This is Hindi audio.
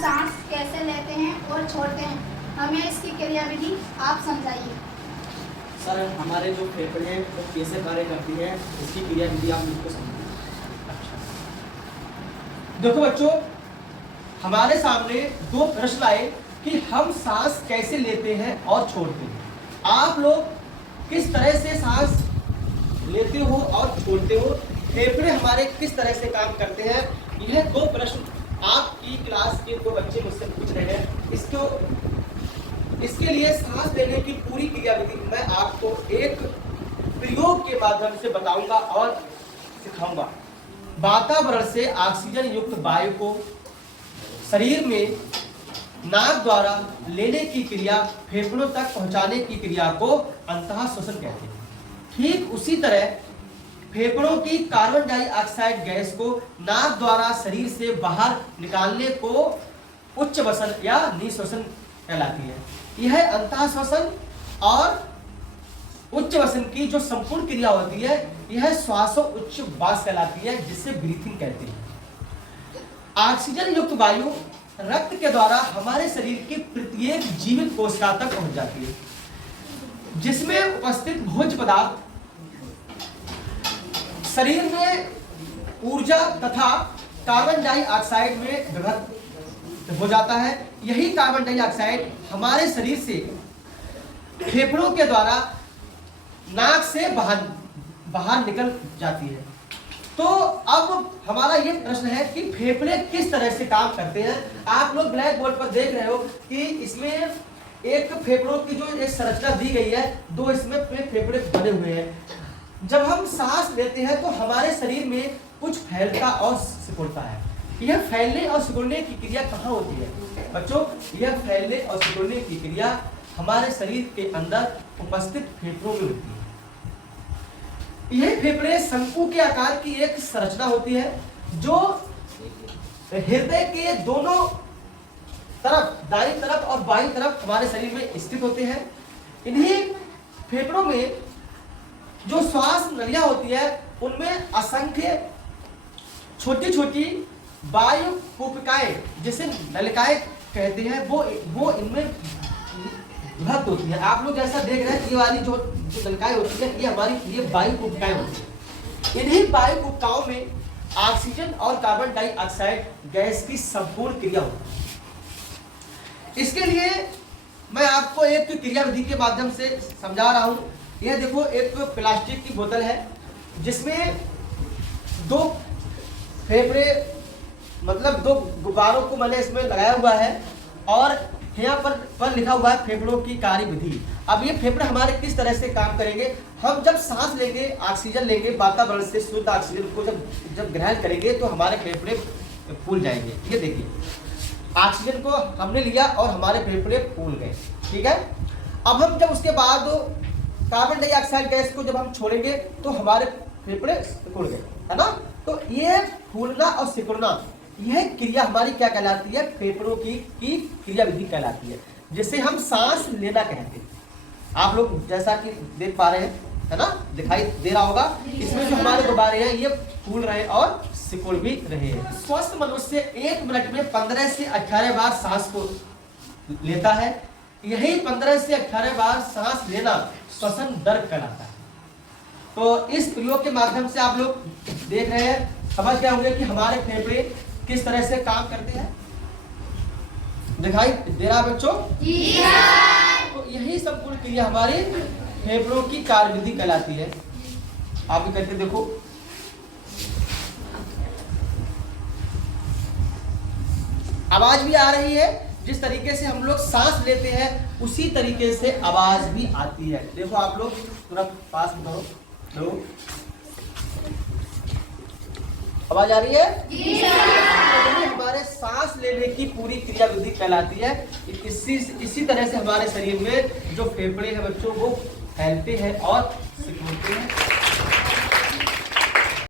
सांस कैसे लेते हैं और छोड़ते हैं, हमें इसकी क्रियाविधि आप समझाइए। सर, हमारे जो फेफड़े हैं वो कैसे कार्य करती है, इसकी क्रियाविधि आप मुझको समझिए। अच्छा, देखो बच्चों, हमारे सामने दो प्रश्न आए कि हम सांस कैसे लेते हैं और छोड़ते हैं। आप लोग किस तरह से सांस लेते हो और छोड़ते हो, फेफड़े हमारे किस तरह से काम करते हैं, यह दो प्रश्न आपकी क्लास के दो बच्चे मुझसे पूछ रहे हैं। इसके लिए सांस लेने की पूरी क्रियाविधि मैं आपको एक प्रयोग के माध्यम से बताऊंगा और सिखाऊंगा। वातावरण से ऑक्सीजन युक्त वायु को शरीर में नाक द्वारा लेने की क्रिया, फेफड़ों तक पहुंचाने की क्रिया को अंतः श्वसन कहते हैं। ठीक उसी तरह फेफड़ों की कार्बन डाइऑक्साइड गैस को नाक द्वारा शरीर से बाहर निकालने को उच्च वसन या निश्वसन कहलाती है। यह अंतः श्वसन और उच्च वसन की जो संपूर्ण क्रिया होती है, यह श्वासो उच्च वास कहलाती है, जिसे ब्रीथिंग कहते हैं। ऑक्सीजन युक्त वायु रक्त के द्वारा हमारे शरीर के प्रत्येक जीवित कोशिका तक पहुंच जाती है, जिसमें उपस्थित भोज्य पदार्थ शरीर में ऊर्जा तथा कार्बन डाइऑक्साइड में विभक्त हो जाता है। यही कार्बन डाइऑक्साइड हमारे शरीर से फेफड़ों के द्वारा नाक से बाहर निकल जाती है। तो अब हमारा ये प्रश्न है कि फेफड़े किस तरह से काम करते हैं। आप लोग ब्लैक बोर्ड पर देख रहे हो कि इसमें एक फेफड़ों की जो एक संरचना दी गई है, दो इसमें फेफड़े बने हुए हैं। जब हम सांस लेते हैं तो हमारे शरीर में कुछ फैलता और सिकुड़ता है। यह फैलने और सिकुड़ने की क्रिया कहाँ होती है बच्चों? यह फैलने और सिकुड़ने की क्रिया हमारे शरीर के अंदर उपस्थित फेफड़ों में होती है। यह फेफड़े शंकु के आकार की एक संरचना होती है, जो हृदय के दोनों तरफ, दाईं तरफ और बाईं तरफ हमारे शरीर में स्थित होते हैं। इन्हीं फेफड़ों में जो श्वास नलियां होती है, उनमें असंख्य छोटी छोटी वायु कूपिकाएं, जिसे नलिकाएं कहते हैं, वो इनमें विभक्त होती है। आप लोग जैसा देख रहे हैं, ये वाली जो नलिकाएं होती है, ये हमारी ये वायु कूपिकाएं होती है। इन्हीं वायु कूपिकाओं में ऑक्सीजन और कार्बन डाइऑक्साइड गैस की संपूर्ण क्रिया होती है। इसके लिए मैं आपको एक क्रियाविधि के माध्यम से समझा रहा हूँ। यह देखो, एक प्लास्टिक की बोतल है, जिसमें दो फेफड़े, मतलब दो गुब्बारों को मैंने इसमें लगाया हुआ है, और यहाँ पर लिखा हुआ है फेफड़ों की कार्यविधि। अब ये फेफड़े हमारे किस तरह से काम करेंगे? हम जब सांस लेंगे, ऑक्सीजन लेंगे, वातावरण से शुद्ध ऑक्सीजन को जब ग्रहण करेंगे तो हमारे फेफड़े फूल जाएंगे। ये देखिए, ऑक्सीजन को हमने लिया और हमारे फेफड़े फूल गए। ठीक है। अब हम जब उसके बाद कार्बन डाइऑक्साइड गैस को जब हम छोड़ेंगे तो हमारे फेफड़े सिकुड़ गए, है ना। तो ये फूलना और सिकुड़ना, यह क्रिया हमारी क्या कहलाती है? फेफड़ों की क्रियाविधि कहलाती है, जिसे हम सांस लेना कहते हैं। आप लोग जैसा कि देख पा रहे हैं, है ना, दिखाई दे रहा होगा, इसमें जो हमारे गुब्बारे हैं, ये फूल रहे और सिकुड़ भी रहे हैं। स्वस्थ मनुष्य 1 मिनट में 15 से 18 बार सांस को लेता है। यही 15 से 18 बार सांस लेना श्वसन दर कहलाता है। तो इस प्रयोग के माध्यम से आप लोग देख रहे हैं, समझ गए होंगे कि हमारे फेफड़े किस तरह से काम करते हैं। दिखाई दे रहा बच्चों? तो यही संपूर्ण क्रिया हमारी फेफड़ों की कार्यविधि कहलाती है। आप भी करके देखो। आवाज भी आ रही है, जिस तरीके से हम लोग सांस लेते हैं उसी तरीके से आवाज भी आती है। देखो आप लोग थोड़ा पास में करो, आवाज आ रही है? तो हमारे सांस लेने की पूरी क्रियाविधि कहलाती है। इसी तरह से हमारे शरीर में जो फेफड़े हैं बच्चों, वो फैलते हैं और सिकुड़ते हैं।